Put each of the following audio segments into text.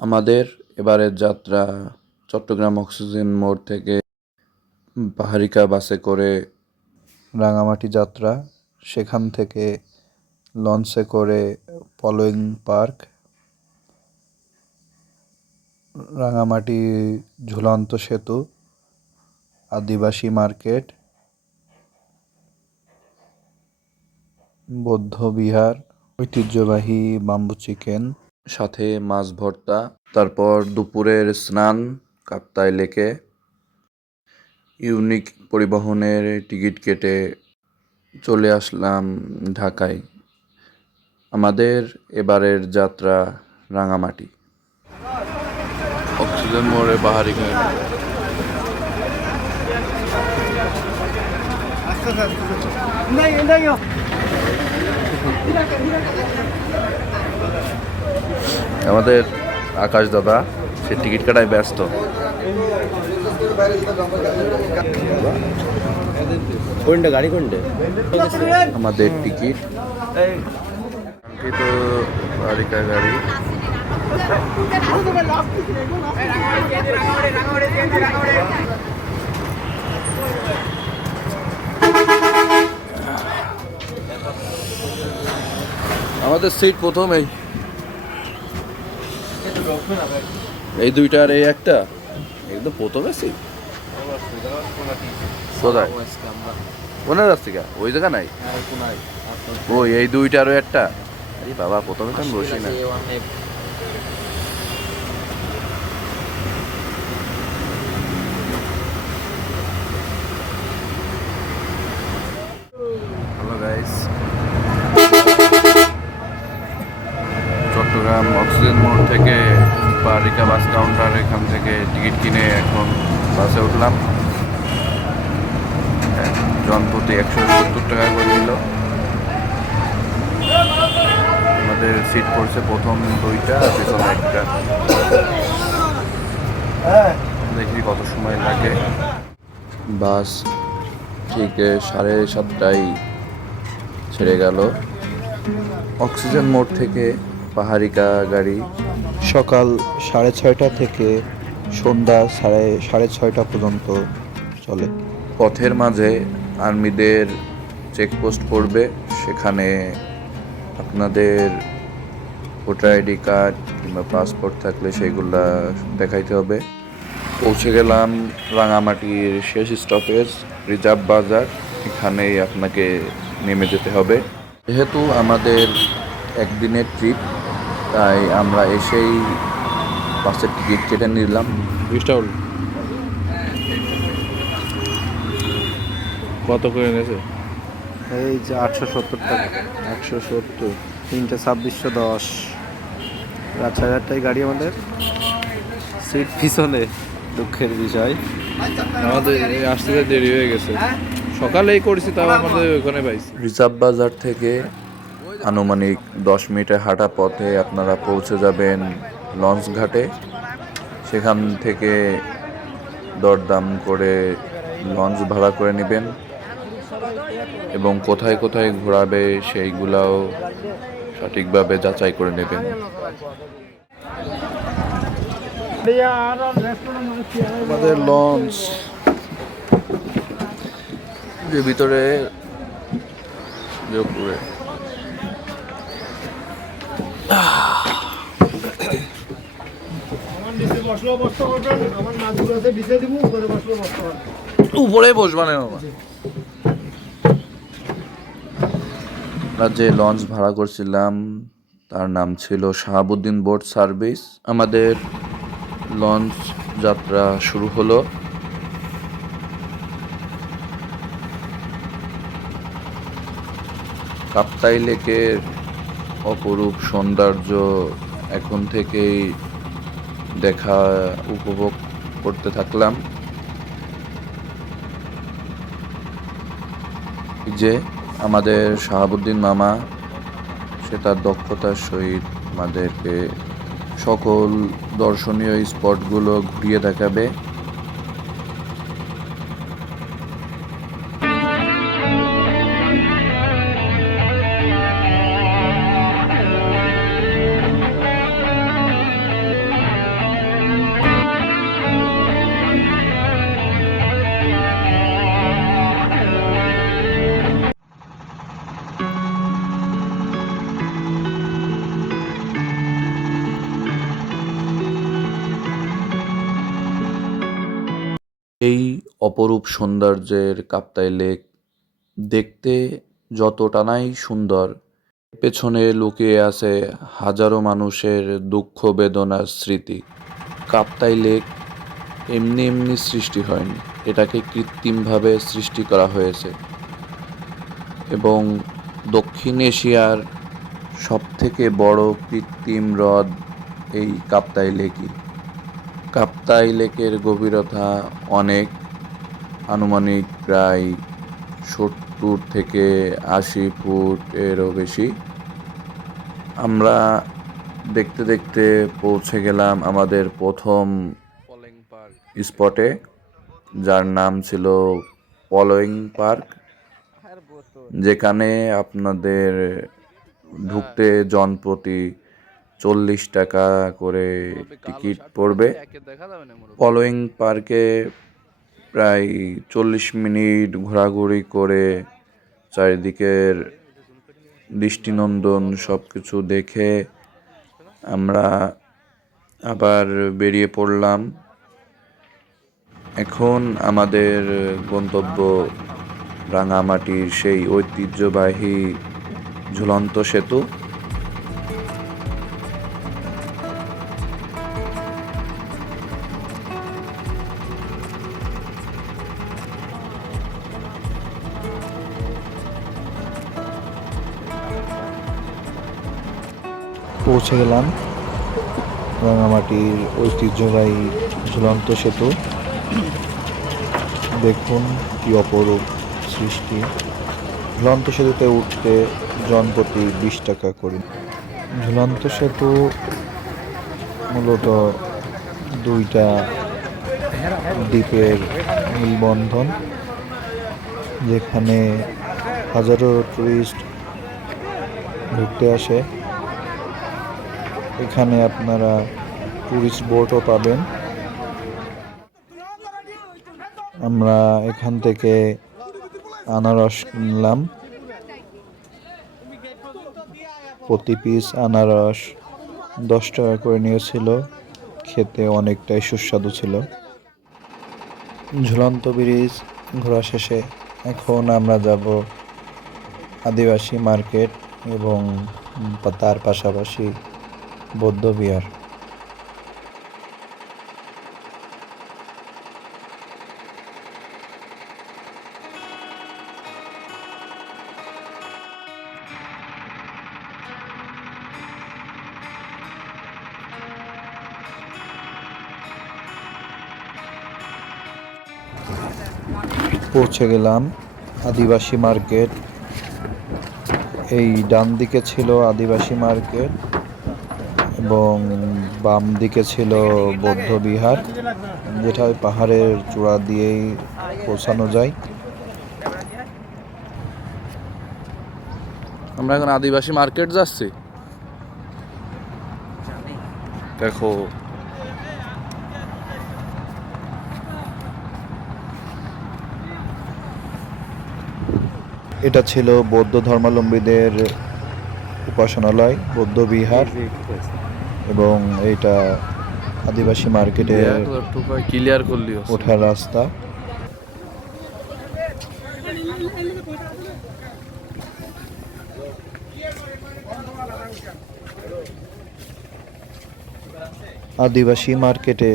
আমাদের এবারের যাত্রা চট্টগ্রাম অক্সিজেন মোড় থেকে পাহাড়িকা বাসে করে রাঙামাটি যাত্রা, সেখান থেকে লঞ্চে করে ফলোয়িং পার্ক, রাঙামাটি ঝুলন্ত সেতু, আদিবাসী মার্কেট, বৌদ্ধ বিহার, ঐতিহ্যবাহী বাম্বু চিকেন, সাথে মাছ ভর্তা। তারপর দুপুরের স্নান কাপ্তাই লেকে। ইউনিক পরিবহনের টিকিট কেটে চলে আসলাম ঢাকায়। আমাদের এবারের যাত্রা রাঙামাটি। অক্সিজেন মোড়ে পাহাড়িকা। আমাদের আকাশ দাদা সে টিকিট কাটায় ব্যস্ত। গাড়ি কোনটা? আমাদের টিকিট তো পাহাড়িকা গাড়ি। আমাদের সিট প্রথমেই এই দুইটা আর এই একটা একদম প্রথমে সিট। কোথায়? কোন রাস্তা? ওই জায়গা নাই। ওই এই দুইটা আরো একটা। আরে বাবা, প্রথমে তো আমি বসি না। হ্যালো গাইস, চট্টগ্রাম অক্সিজেন মোড় থেকে পাহাড়িকা বাস কাউন্টার, এখান থেকে টিকিট কিনে এখন বাসে উঠলাম। জনপ্রতি 170 টাকা করে দিল। আমাদের সিট পড়ছে প্রথম দুইটা, পিছনে একটা। দেখি কত সময় লাগে। বাস ঠিক 7:30টায় ছেড়ে গেল। অক্সিজেন মোড় থেকে পাহাড়িকা গাড়ি সকাল 6:30 থেকে সন্ধ্যা 6:30 পর্যন্ত চলে। পথের মাঝে আর্মিদের চেকপোস্ট পড়বে, সেখানে আপনাদের ভোটার আইডি কার্ড কিংবা পাসপোর্ট থাকলে সেগুলা দেখাইতে হবে। পৌঁছে গেলাম রাঙামাটির শেষ স্টপেজ রিজার্ভ বাজার। এখানেই আপনাকে নেমে যেতে হবে। যেহেতু আমাদের একদিনের ট্রিপ, তাই আমরা এসেই বাসের টিকিট কেটে নিলাম। কত করে নিয়েছে? এই যে 870 টাকা। 170। 3টে 2610। রাত 1000টায় গাড়ি আমাদের। সিট পিছনে, দুঃখের বিষয়। আমাদের আসতে দেরি হয়ে গেছে, সকালেই করেছি, তাও আমাদের ওখানে পাইছি। রিজার্ভ বাজার থেকে আনুমানিক 10 মিনিটের হাঁটা পথে আপনারা পৌঁছে যাবেন লঞ্চ ঘাটে। সেখান থেকে দরদাম করে লঞ্চ ভাড়া করে নেবেন এবং কোথায় কোথায় ঘোরাবে সেইগুলাও সঠিকভাবে যাচাই করে নেবেন। আমাদের লঞ্চ যে ভিতরে উপরে উপরে বসবানে। আমরা যে লঞ্চ ভাড়া করছিলাম তার নাম ছিল শাহাবুদ্দিন বোট সার্ভিস। আমাদের লঞ্চ যাত্রা শুরু হলো। কাপ্তাই লেকের অপরূপ সৌন্দর্য এখন থেকেই দেখা উপভোগ করতে থাকলাম। যে আমাদের শাহাবুদ্দিন মামা, সে তার দক্ষতার সহিত আমাদেরকে সকল দর্শনীয় স্পটগুলো ঘুরিয়ে দেখাবে। অপরূপ সৌন্দর্যের কাপ্তাই লেক দেখতে যতটা নাই সুন্দর, পেছনে লুকিয়ে আছে হাজারো মানুষের দুঃখ বেদনার স্মৃতি। কাপ্তাই লেক এমনি এমনি সৃষ্টি হয়নি, এটাকে কৃত্রিমভাবে সৃষ্টি করা হয়েছে এবং দক্ষিণ এশিয়ার সবথেকে বড় কৃত্রিম হ্রদ এই কাপ্তাই লেকই। কাপ্তাই লেকের গভীরতা অনেক, আনুমানিক প্রায় 70 থেকে 80 ফুট এরও বেশি। আমরা দেখতে দেখতে পৌঁছে গেলাম আমাদের প্রথম স্পটে, যার নাম ছিল পলোয়িং পার্ক, যেখানে আপনাদের ঢুকতে জনপ্রতি 40 টাকা করে টিকিট পড়বে। পলোয়িং পার্কে প্রায় 40 মিনিট ঘোরাঘুরি করে চারিদিকের দৃষ্টিনন্দন সব কিছু দেখে আমরা আবার বেরিয়ে পড়লাম। এখন আমাদের গন্তব্য রাঙামাটির সেই ঐতিহ্যবাহী ঝুলন্ত সেতু। পৌঁছে গেলাম রাঙামাটির ঐতিহ্যবাহী ঝুলন্ত সেতু। দেখুন কি অপরূপ সৃষ্টি। ঝুলন্ত সেতুতে উঠতে জনপ্রতি 20 টাকা করে। ঝুলন্ত সেতু মূলত দুইটা দ্বীপের মেলবন্ধন, যেখানে হাজারো টুরিস্ট ঘুরতে আসে। এখানে আপনারা টুরিস্ট বোটও পাবেন। আমরা এখান থেকে আনারস কিনলাম। প্রতি পিস আনারস 10 টাকা করে নিয়েছিল। খেতে অনেকটাই সুস্বাদু ছিল। ঝুলন্ত ব্রিজ ঘোরা শেষে এখন আমরা যাব আদিবাসী মার্কেট এবং তার পাশাপাশি বৌদ্ধ বিহার। পৌঁছে গেলাম আদিবাসী মার্কেট। এই ডান দিকে ছিল আদিবাসী মার্কেট এবং বাম দিকে ছিল বৌদ্ধ বিহার, যেটা ওই পাহাড়ের চূড়া দিয়েই পৌঁছানো যায়। আমরা এখন আদিবাসী মার্কেট যাচ্ছি। দেখো এটা ছিল বৌদ্ধ ধর্মাবলম্বীদের উপাসনালয়, বৌদ্ধ বিহার, এবং এটা আদিবাসী মার্কেটের ক্লিয়ার করলি ওঠার রাস্তা। আদিবাসী মার্কেটে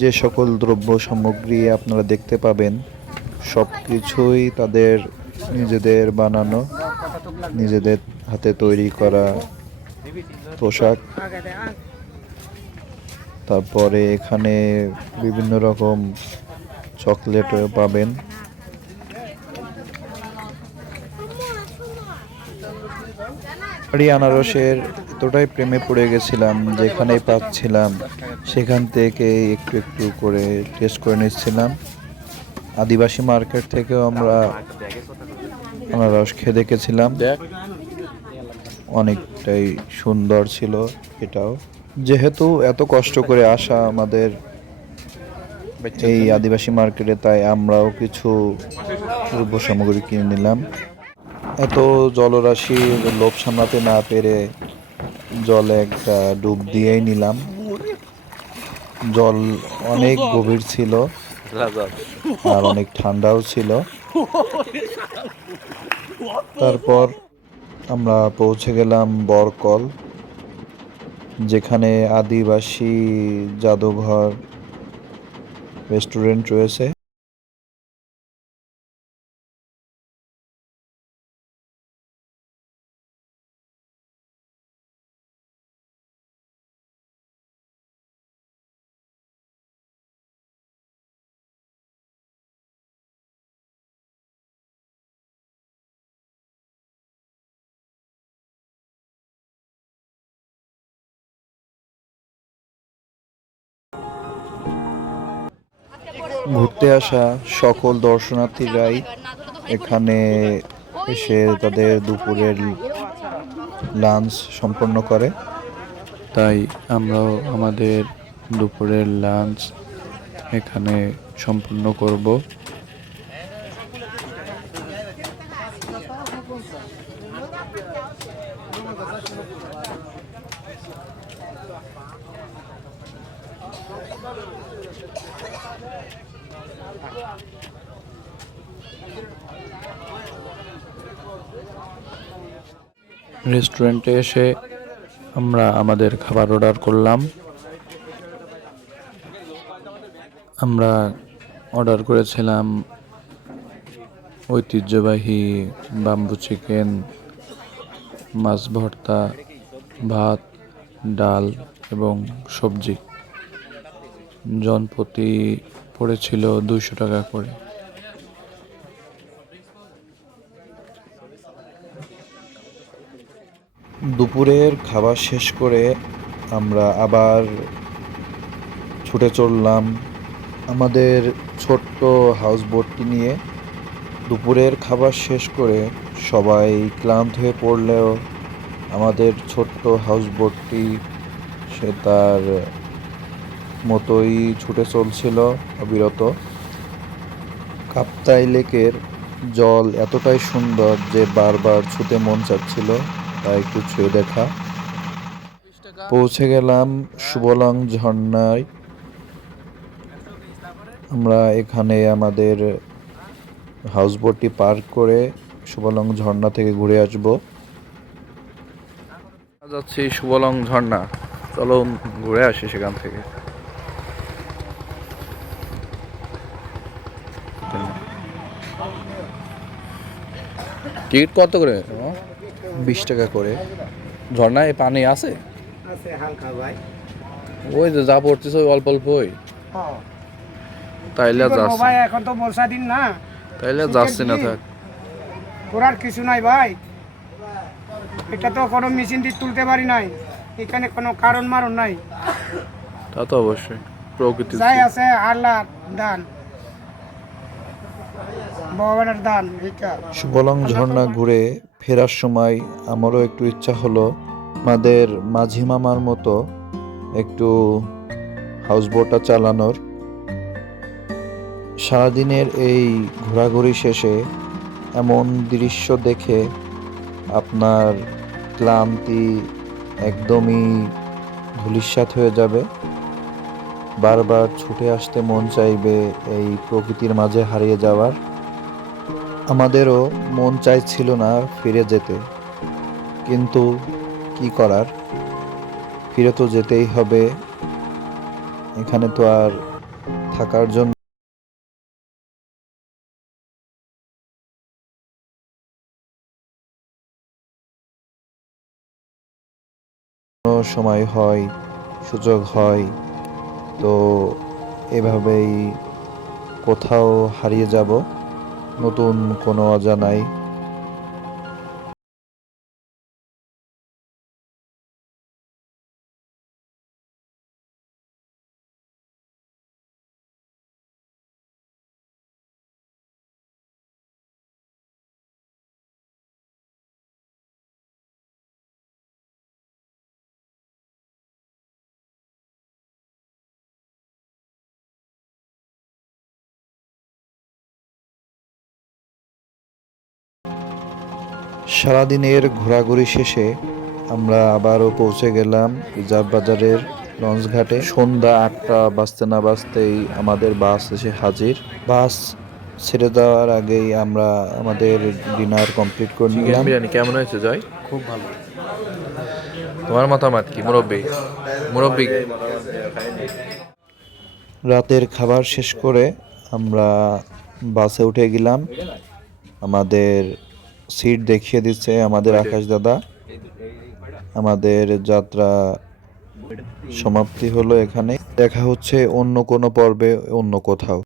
যে সকল দ্রব্য সামগ্রী আপনারা দেখতে পাবেন, সব কিছুই তাদের নিজেদের বানানো, নিজেদের হাতে তৈরি করা পোশাক। তারপরে এখানে বিভিন্ন রকম চকলেটও পাবেন। আনারসের এতটাই প্রেমে পড়ে গেছিলাম, যেখানেই পাচ্ছিলাম সেখান থেকে একটু একটু করে টেস্ট করে নিচ্ছিলাম। আদিবাসী মার্কেট থেকেও আমরা আনারস খেয়ে দেখেছিলাম, অনেকটাই সুন্দর ছিল এটাও। যেহেতু এত কষ্ট করে আসা আমাদের এই আদিবাসী মার্কেটে, তাই আমরাও কিছু দ্রব্য সামগ্রী কিনে নিলাম। এত জলরাশির লোভ সামলাতে না পেরে জলে একটা ডুব দিয়েই নিলাম। জল অনেক গভীর ছিল, আর অনেক ঠান্ডাও ছিল। তারপর আমরা পৌঁছে গেলাম বরকল, যেখানে আদিবাসী জাদুঘর রেস্টুরেন্ট রয়েছে। ঘুরতে আসা সকল দর্শনার্থীরাই এখানে এসে তাদের দুপুরের লাঞ্চ সম্পন্ন করে। তাই আমরাও আমাদের দুপুরের লাঞ্চ এখানে সম্পূর্ণ করব। রেস্টুরেন্টে এসে আমরা আমাদের খাবার অর্ডার করলাম। আমরা অর্ডার করেছিলাম ঐতিহ্যবাহী বাম্বু চিকেন, মাছ ভর্তা, ভাত, ডাল এবং সবজি। জনপ্রতি পড়েছিল 200 টাকা করে। দুপুরের খাবার শেষ করে আমরা আবার ছুটে চললাম আমাদের ছোট্ট হাউস বোটটি নিয়ে। দুপুরের খাবার শেষ করে সবাই ক্লান্ত হয়ে পড়লেও আমাদের ছোট্ট হাউস বোটটি সে তার মতোই ছুটে চলছিল অবিরত। কাপ্তাই লেকের জল এতটাই সুন্দর যে বারবার ছুতে মন চাচ্ছিল, তাই একটু ছুঁয়ে দেখা। পৌঁছে গেলাম সুবলং ঝর্ণায়। আমরা এখানে আমাদের হাউসবোটটি পার্ক করে সুবলং ঝর্ণা থেকে ঘুরে আসব। যাচ্ছি সুবলং ঝর্ণা, চলো ঘুরে আসি সেখান থেকে। টিকিট কত করে? 20 টাকা করে। ঝর্ণায় পানি আছে? আছে হালকা ভাই। ওই যে যা পড়তেছে ওই অল্প অল্প ওই। তাইলে কি করবো যাচ্ছি, ভাই, এখন তো বর্ষা দিন না, তাইলে যাচ্ছি না থাক। করার কিছু নাই ভাই। এটা তো কোনো মেশিন দিয়ে তুলতে পারি নাই, এখানে কোনো কারণ মারণ নাই। তা তো অবশ্যই, প্রকৃতি। যাই আছে আল্লাহ দান, ভগবানের দান। এটা সুবলং ঝর্ণা ঘুরে ফেরার সময় আমারও একটু ইচ্ছা হলো আমাদের মাঝি মামার মতো একটু হাউসবোটটা চালানোর। সারাদিনের এই ঘোরাঘুরি শেষে এমন দৃশ্য দেখে আপনার ক্লান্তি একদমই ধূলিসাৎ হয়ে যাবে। বারবার ছুটে আসতে মন চাইবে এই প্রকৃতির মাঝে হারিয়ে যাওয়ার। আমাদেরও মন চাইছিল না ফিরে যেতে, কিন্তু কি করার, ফিরে তো যেতেই হবে। এখানে তো আর থাকার জন্য সময় হয়, সুযোগ হয়, তো এভাবেই কোথাও হারিয়ে যাব নতুন কোনো অজানায়। সারাদিনের ঘোরাঘুরি শেষে আমরা আবারও পৌঁছে গেলাম রিজার্ভ বাজারের লঞ্চ ঘাটে। সন্ধ্যা 8টা বাজতে না বাজতেই আমাদের বাস এসে হাজির। বাস ছেড়ে দেওয়ার আগেই আমরা আমাদের ডিনার কমপ্লিট করে চিকেন নিলাম। বিরিয়ানি কেমন হয়েছে জয়? খুব ভালো। তোমার মতামত কি মুরব্বী? মুরব্বী রাতের খাবার শেষ করে আমরা বাসে উঠে গেলাম। আমাদের সিট দেখিয়ে দিচ্ছে আমাদের আকাশ দাদা। আমাদের যাত্রা সমাপ্তি হলো এখানে। দেখা হচ্ছে অন্য কোনো পর্বে অন্য কোথাও।